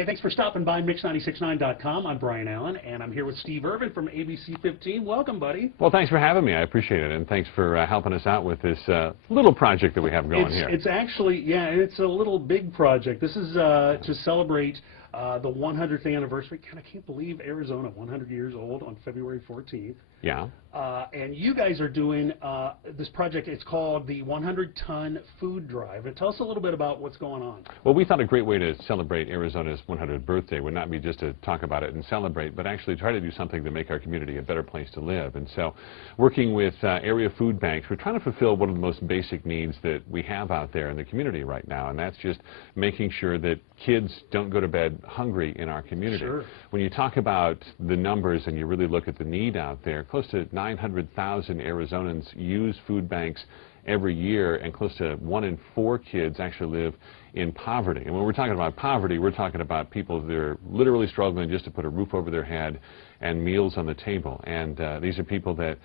Hey, thanks for stopping by Mix969.com. I'm Brian Allen, and I'm here with Steve Irvin from ABC15. Welcome, buddy. Well, thanks for having me. I appreciate it, and thanks for helping us out with this little project that we have going here. It's actually, yeah, it's a little big project. This is to celebrate the 100th anniversary. God, I can't believe Arizona, 100 years old on February 14th. Yeah. And you guys are doing this project. It's called the 100-ton food drive. And tell us a little bit about what's going on. Well, we thought a great way to celebrate Arizona's 100th birthday would not be just to talk about it and celebrate, but actually try to do something to make our community a better place to live. And so, working with area food banks, we're trying to fulfill one of the most basic needs that we have out there in the community right now, and that's just making sure that kids don't go to bed hungry in our community. Sure. When you talk about the numbers and you really look at the need out there, close to 900,000 Arizonans use food banks every year, and close to 1 in 4 kids actually live in poverty. And when we're talking about poverty, we're talking about people that are literally struggling just to put a roof over their head and meals on the table. And these are people that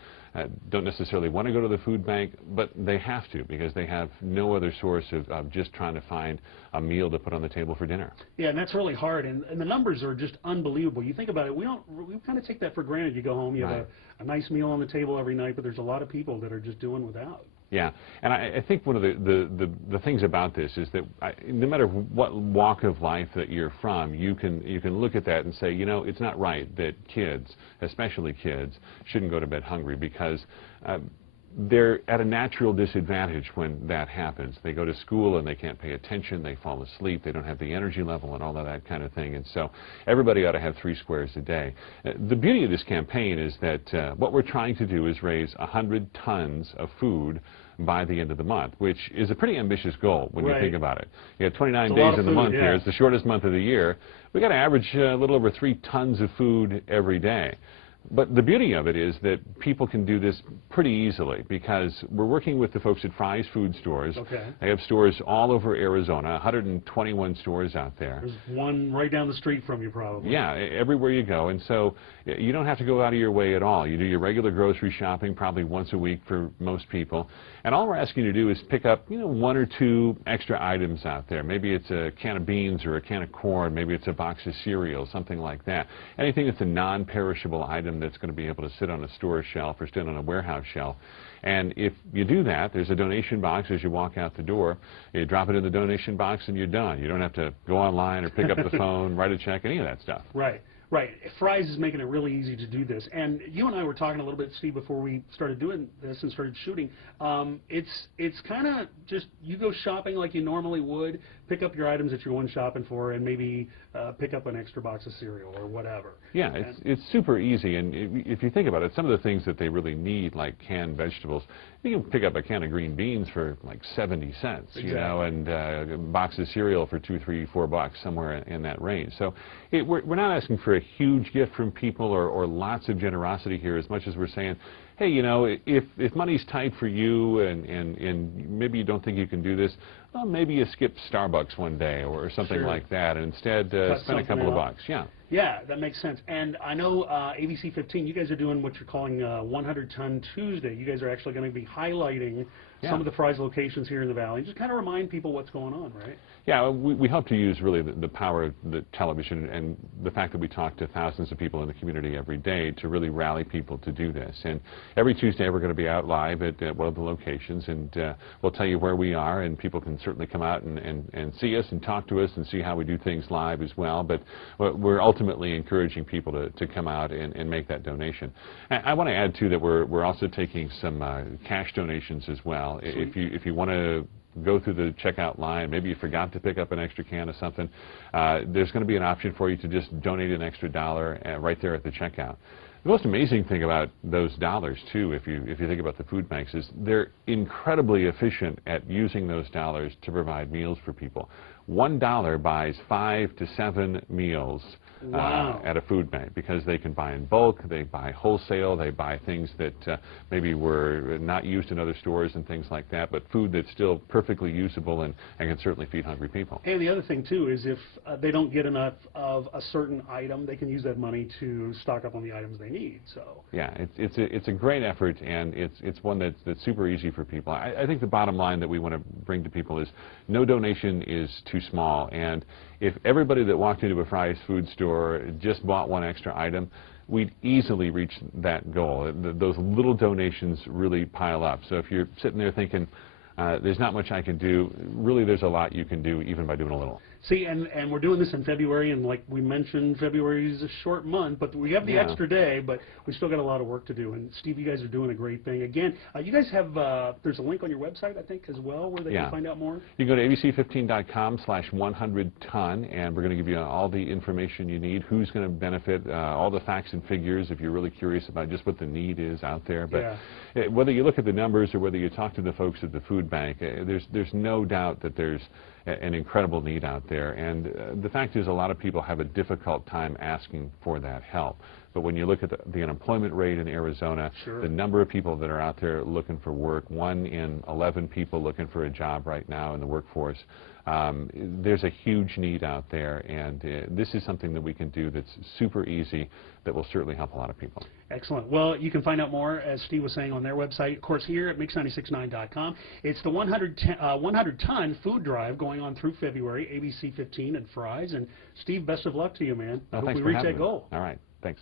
don't necessarily want to go to the food bank, but they have to because they have no other source of just trying to find a meal to put on the table for dinner. Yeah, and that's really hard, and the numbers are just unbelievable. You think about it, we kind of take that for granted. You go home, you have a nice meal on the table every night, but there's a lot of people that are just doing without. Yeah, and I think one of the things about this is that no matter what walk of life that you're from, you can look at that and say, you know, it's not right that kids, especially kids, shouldn't go to bed hungry, because they're at a natural disadvantage when that happens. They go to school and they can't pay attention, they fall asleep, they don't have the energy level and all of that kind of thing. And so everybody ought to have 3 squares a day. The beauty of this campaign is that what we're trying to do is raise 100 tons of food by the end of the month, which is a pretty ambitious goal when you think about it. You have 29 days in the month here. It's the shortest month of the year. We've got to average a little over 3 tons of food every day. But the beauty of it is that people can do this pretty easily, because we're working with the folks at Fry's Food Stores. Okay. They have stores all over Arizona, 121 stores out there. There's one right down the street from you, probably. Yeah, everywhere you go. And so you don't have to go out of your way at all. You do your regular grocery shopping probably once a week for most people. And all we're asking you to do is pick up, you know, 1 or 2 extra items out there. Maybe it's a can of beans or a can of corn. Maybe it's a box of cereal, something like that. Anything that's a non-perishable item that's going to be able to sit on a store shelf or sit on a warehouse shelf. And if you do that, there's a donation box as you walk out the door. You drop it in the donation box and you're done. You don't have to go online or pick up the phone, write a check, any of that stuff. Right. Right. Fry's is making it really easy to do this. And you and I were talking a little bit, Steve, before we started doing this and started shooting. It's kind of just, you go shopping like you normally would, pick up your items that you're going shopping for, and maybe pick up an extra box of cereal or whatever. Yeah, it's super easy. And if you think about it, some of the things that they really need, like canned vegetables, you can pick up a can of green beans for like 70 cents, you know, and a box of cereal for $2, $3, $4, somewhere in that range. So we're not asking for a huge gift from people or lots of generosity here, as much as we're saying, hey, you know, if money's tight for you and maybe you don't think you can do this, well, maybe you skip Starbucks one day or something like that, and instead spend a couple of bucks. Yeah. Yeah, that makes sense. And I know ABC15, you guys are doing what you're calling 100-ton Tuesday. You guys are actually going to be highlighting some of the Fry's locations here in the Valley. Just kind of remind people what's going on, right? Yeah, we hope to use really the power of the television and the fact that we talk to thousands of people in the community every day to really rally people to do this. And every Tuesday we're going to be out live at one of the locations, and we'll tell you where we are, and people can certainly come out and see us and talk to us and see how we do things live as well. But we're ultimately encouraging people to come out and make that donation. I want to add too that we're also taking some cash donations as well. If you want to go through the checkout line, maybe you forgot to pick up an extra can of something, there's going to be an option for you to just donate an extra $1 right there at the checkout. The most amazing thing about those dollars, too, if you think about the food banks, is they're incredibly efficient at using those dollars to provide meals for people. $1 buys 5 to 7 meals at a food bank, because they can buy in bulk, they buy wholesale, they buy things that maybe were not used in other stores and things like that, but food that's still perfectly usable and can certainly feed hungry people. And the other thing, too, is if they don't get enough of a certain item, they can use that money to stock up on the items they need. So yeah, it's a great effort, and it's one that's super easy for people. I think the bottom line that we want to bring to people is no donation is too too small. And if everybody that walked into a Fry's food store just bought one extra item, we'd easily reach that goal. Those little donations really pile up. So if you're sitting there thinking, there's not much I can do, really there's a lot you can do even by doing a little. See, and we're doing this in February, and like we mentioned, February is a short month, but we have the extra day, but we still got a lot of work to do. And Steve, you guys are doing a great thing. Again, you guys have, there's a link on your website, I think, as well, where they can find out more? You can go to abc15.com/100ton, and we're going to give you all the information you need, who's going to benefit, all the facts and figures if you're really curious about just what the need is out there. But whether you look at the numbers or whether you talk to the folks at the food bank, there's no doubt that there's an incredible need out there, and the fact is a lot of people have a difficult time asking for that help. But when you look at the unemployment rate in Arizona, the number of people that are out there looking for work, 1 in 11 people looking for a job right now in the workforce, there's a huge need out there, and this is something that we can do that's super easy that will certainly help a lot of people. Excellent. Well, you can find out more, as Steve was saying, on their website, of course, here at mix969.com. It's the 100-ton food drive going on through February, ABC15 and Fry's. And Steve, best of luck to you, man. I hope we reach that goal. All right. Thanks.